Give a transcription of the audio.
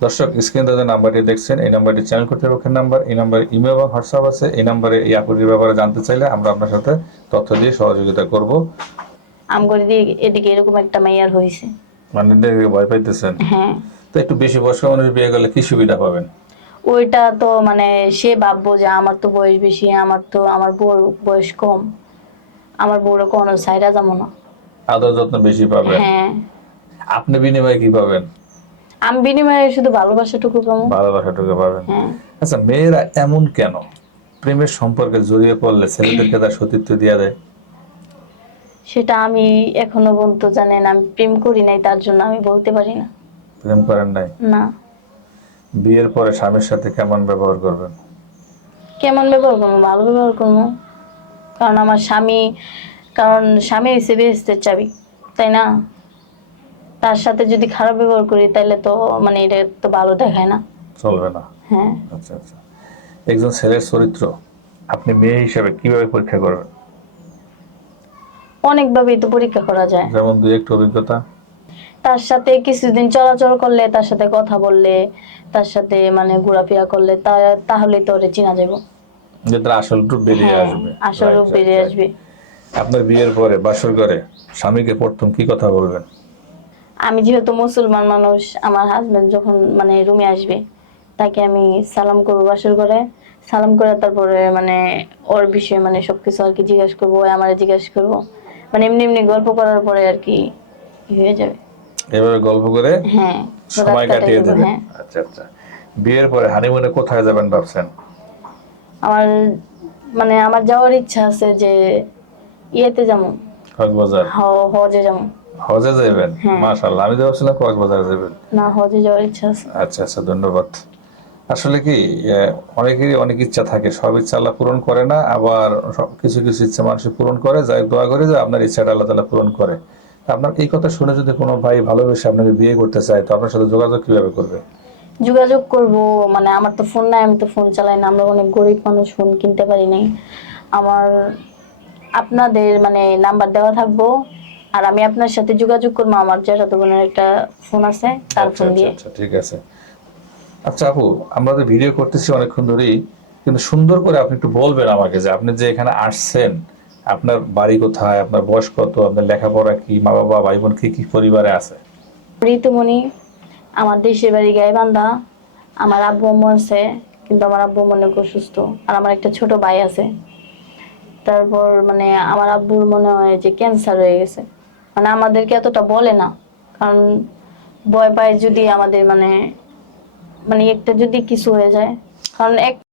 দর্শক স্ক্রিন যে নাম্বারটি দেখছেন এই নাম্বারটি চ্যানেল কর্তৃপক্ষের নাম্বার এই নাম্বারে ইমেল এবং হোয়াটসঅ্যাপ আছে। এই নাম্বারে এই আপুটির ব্যাপারে জানতে চাইলে আমরা আপনার সাথে তথ্য দিয়ে সহযোগিতা করব। আম করে দিয়ে এদিকে এরকম একটা মাইয়ার হয়েছে মানে দেখে ভয় পাইতেছেন? হ্যাঁ। তো একটু বেশি বয়স্ক মানুষ বিয়ে করলে কি সুবিধা পাবেন? ওইটা তো মানে সে ভাববো যে আমার তো বয়স বেশি আমার তো আমার বউর বয়স কম। আমার বউরে কোনো সাইরা যাব না। আদর যত্ন বেশি পাবেন? হ্যাঁ। আপনি বিনিময়ে কি পাবেন? আমি বিনিময়ে শুধু ভালোবাসাটুকু পাবো? ভালোবাসাটুকু পাবেন হ্যাঁ। আচ্ছা মেয়েরা এমন কেন? প্রেমের সম্পর্কে জড়িয়ে পড়লে ছেলেদেরকে তার সতীত্ব দিয়ে দেয়? সেটা আমি এখনও পর্যন্ত জানেন আমি প্রেম করি নাই তার জন্য আমি বলতে পারি না। প্রেম করেন নাই? না। বিয়ের পরে স্বামীর সাথে কেমন ব্যবহার করবেন? কেমন ব্যবহার করব? ভালো ব্যবহার করব? কারণ আমার স্বামী কারণ স্বামী হিসেবে বেহেস্তের চাবি তাই না? তার সাথে যদি খারাপ ব্যবহার করি তাহলে তো মানে এটা তো ভালো দেখায় না। চলবে না। হ্যাঁ। আচ্ছা আচ্ছা। একজন ছেলের চরিত্র আপনি মেয়ে হিসেবে কীভাবে পরীক্ষা করবেন? অনেকভাবেই তো পরীক্ষা করা যায়। যেমন দুই একটু অভিজ্ঞতা। তার সাথে কিছুদিন চলাচল করলে তার সাথে কথা বললে তার সাথে মানে ঘোরাফেরা করলে তাহলে তো ওরে চিনা যাব যে তার আসল রূপ বেরিয়ে হ্যাঁ আসবে। আসল রূপ বেরিয়ে আসবে। আপনার বিয়ের পরে বাসর করে স্বামীকে প্রথম কি কথা বলবেন? আমি যেহেতু মুসলমান মানুষ আমার হাজবেন্ড যখন মানে রুমে আসবে তাকে আমি সালাম করব বাসর করে সালাম করে তারপরে মানে ওর বিষয়ে মানে সবকিছু আর কি জিজ্ঞাসা করব আমার জিজ্ঞাসা করব। মানে এমনি এমনি গল্প করার পরে আর কি হয়ে যাবে। এভাবে গল্প করে হ্যাঁ সময় কাটিয়ে দেবেন হ্যাঁ। আচ্ছা আচ্ছা। বিয়ের পরে হানিমুনে কোথায় যাবেন ভাবছেন? আমার মানে আমার যাওয়ার ইচ্ছা আছে যে ইয়েতে যাব। কক্সবাজার? হজে যাব। হজে যাবেন হ্যাঁ। মাশাআল্লাহ আমি তো ভাবছিলাম কক্সবাজার যাবেন না হজে যাওয়ার ইচ্ছা আছে। আচ্ছা আচ্ছা ধন্যবাদ। আসলে কি অনেকেরই অনেক ইচ্ছা থাকে সব ইচ্ছা আল্লাহ পূরণ করে না আবার কিছু কিছু ইচ্ছা মানুষ পূরণ করে যাই দোয়া করে যে আপনার ইচ্ছাটা আল্লাহ তালা পূরণ করে। আপনার এই কথা শুনে যদি কোনো ভাই ভালোবেসে আপনাকে বিয়ে করতে চায় তো আপনার সাথে যোগাযোগ কীভাবে করবে? যোগাযোগ করব মানে আমার তো ফোন নাই আমি তো ফোন চালাই না আমরা অনেক গরিব মানুষ ফোন কিনতে পারি নাই। আমার আপনাদের মানে নাম্বার দেওয়া থাকব। আর আমি আপনার সাথে যোগাযোগ করব আমার জ্যাঠাতো বোনের একটা ফোন আছে তার আচ্ছা ফোন আচ্ছা দিয়ে। আচ্ছা ঠিক আছে। আচ্ছা আপু আমরা তো ভিডিও করতেছি অনেকক্ষণ ধরেই কিন্তু সুন্দর করে আপনি একটু বলবেন আমাকে যে আপনি যে এখানে আসছেন আপনার বাড়ি কোথায় আপনার বয়স কত আপনার লেখাপড়া কি মা বাবা ভাই বোন কি কি পরিবারে আছে? ঋতুমণি আমার দেশের বাড়ি গাইবান্ধা আমার আব্বু আম্মু আছে কিন্তু আমার আব্বু মনে খুব সুস্থ আর আমার একটা ছোট ভাই আছে। তারপর মানে আমার আব্বুর মনে হয় যে ক্যান্সার হয়ে গেছে। মানে আমাদেরকে এতটা বলে না। কারণ ভয় পায় যদি আমাদের মানে মানে একটা যদি কিছু হয়ে যায়। কারণ এক